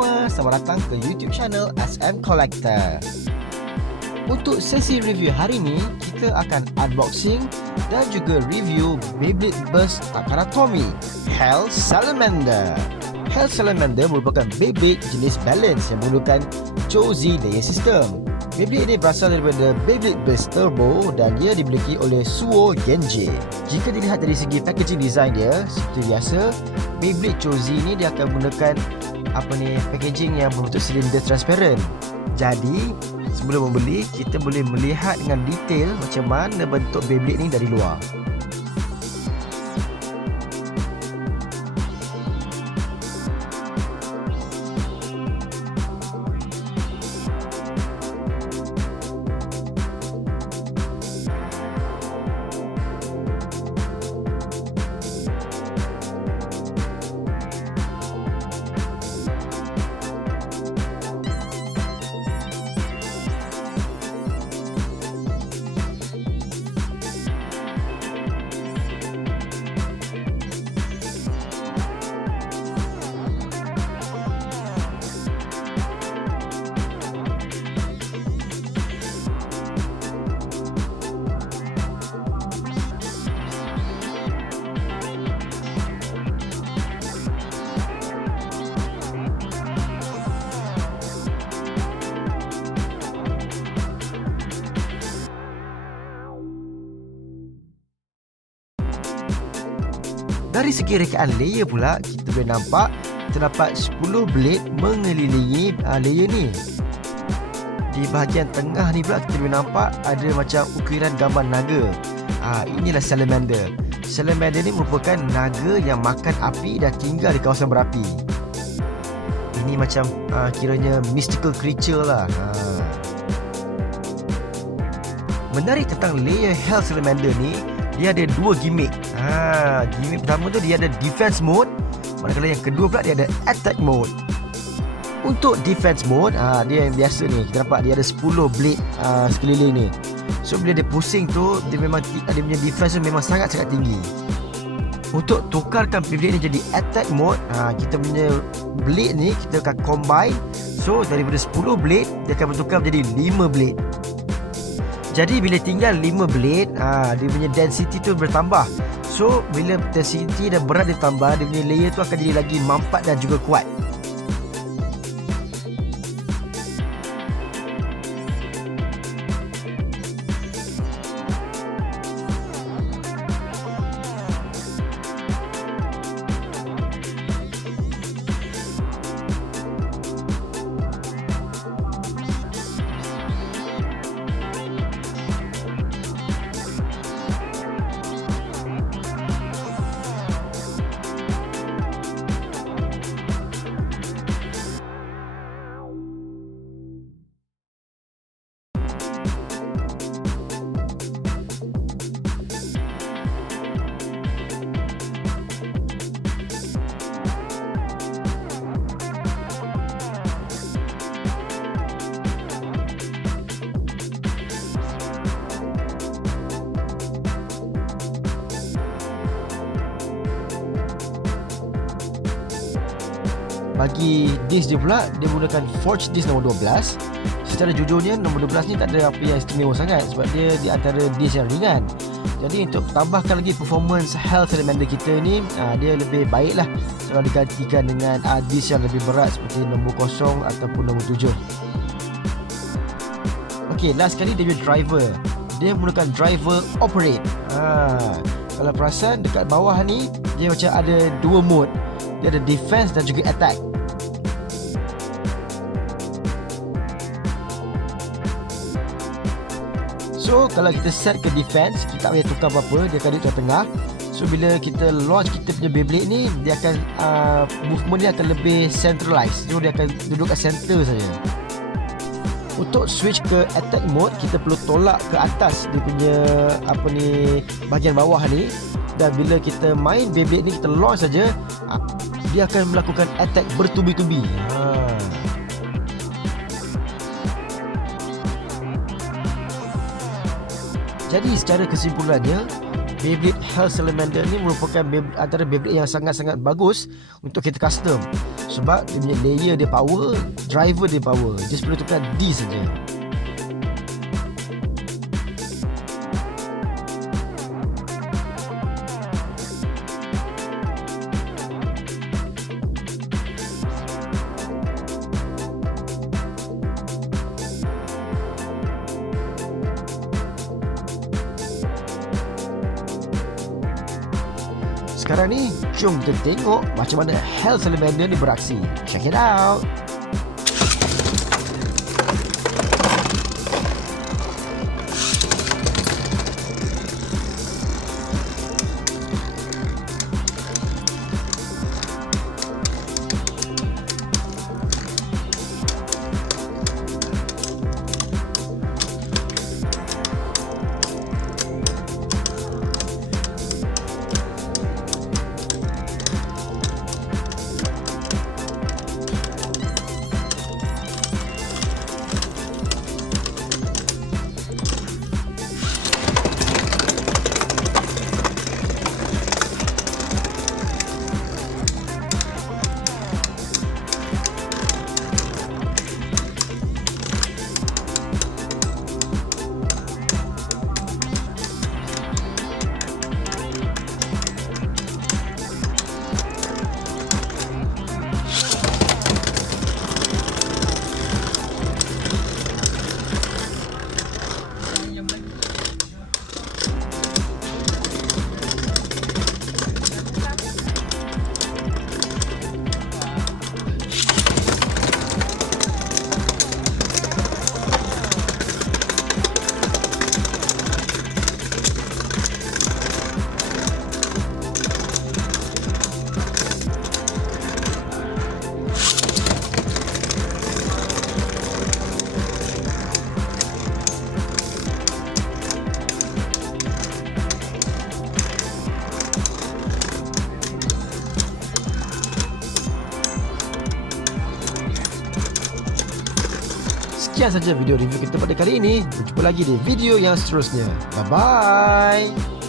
semua, selamat datang ke YouTube channel SM Kolektor. Untuk sesi review hari ini, kita akan unboxing dan juga review Beylade Burst Takara Tomy Salamander. Salamander merupakan Beyblade jenis balance yang menggunakan Chozi layer system. Beyblade ini berasal daripada Beylade Burst Turbo dan dia dimiliki oleh Suo Genji. Jika dilihat dari segi packaging design dia, seperti biasa, Beyblade Chozi ini dia akan menggunakan packaging yang berbentuk silinder transparent. Jadi, sebelum membeli, kita boleh melihat dengan detail macam mana bentuk Beyblade ni dari luar. Dari segi rekaan layer pula, kita boleh nampak terdapat 10 blade mengelilingi layer ni. Di bahagian tengah ni pula kita boleh nampak ada macam ukiran gambar naga. Inilah Salamander. Salamander ni merupakan naga yang makan api dan tinggal di kawasan berapi. Ini macam kiranya mystical creature lah. Menarik tentang layer Salamander ni, dia ada dua gimmick. Gimmick pertama tu dia ada defense mode, manakala yang kedua pula dia ada attack mode. Untuk defense mode, dia yang biasa ni, kita nampak dia ada 10 blade sekeliling ni. So bila dia pusing tu, dia punya defense tu memang sangat-sangat tinggi. Untuk tukarkan Beyblade ni jadi attack mode, kita punya blade ni kita akan combine. So daripada 10 blade, dia akan bertukar menjadi 5 blade. Jadi bila tinggal 5 blade, dia punya density tu bertambah. So bila density dan berat dia tambah, dia punya layer tu akan jadi lagi mampat dan juga kuat. Bagi disk dia pula, dia menggunakan forge disk nombor 12. Secara jujurnya nombor 12 ni tak ada apa yang istimewa sangat sebab dia di antara disk yang ringan. Jadi untuk tambahkan lagi performance Salamander kita ni, dia lebih baik lah kalau digantikan dengan disk yang lebih berat seperti nombor 0 ataupun nombor 7. Ok, last sekali dia punya driver. Dia menggunakan driver operate. Kalau perasan dekat bawah ni, dia macam ada dua mode. Dia ada defense dan juga attack. So kalau kita set ke defense, kita tak payah tukar apa-apa, dia akan duduk tengah. So bila kita launch kita punya Beyblade ni, dia akan movement dia akan lebih centralized. So dia akan duduk kat center saja. Untuk switch ke attack mode, kita perlu tolak ke atas dia punya bahagian bawah ni. Dan bila kita main Beyblade ni, kita launch saja, dia akan melakukan attack bertubi-tubi. Jadi secara kesimpulannya, Beyblade Health Salamander ni merupakan antara Beyblade yang sangat-sangat bagus untuk kita custom. Sebab dia punya layer dia power, driver dia power. Just perlu tukar D saja. Sekarang ni, jom kita tengok macam mana Health Salamander ni beraksi. Check it out. Sekian saja video review kita pada kali ini. Berjumpa lagi di video yang seterusnya. Bye-bye.